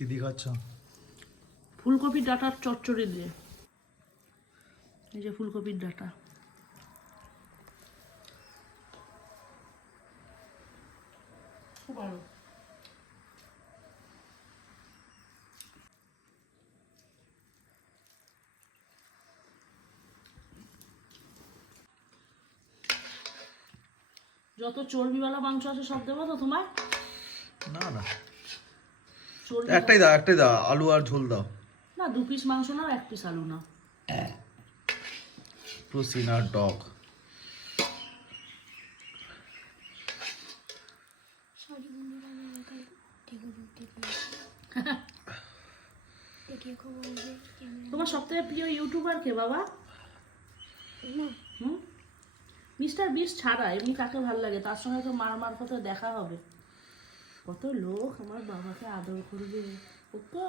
কি দিয়ে খাচ্ছ ফুলকপির ডাটার চচ্চড়ি দিয়ে। এই যে ফুলকপির ডাটা। খুব ভালো। যত চর্বিওয়ালা মাংস আছে সব দেবো তো তোমার না না। একটাই দাও একটাই দাও আলু আর ঝোল দাও। না দু পিস মাংস নাও এক পিস আলু ডগ। দেখে খুব বলবে ক্যামেরা তোমার সব থেকে প্রিয় ইউটিউবার কে বাবা? না। মিস্টার বিস ছাড়া এমনি কাকে ভালো লাগে? তার সঙ্গে তো মার মারফতে দেখা হবে। কত লোক আমার বাবাকে আদর করবে। ওকে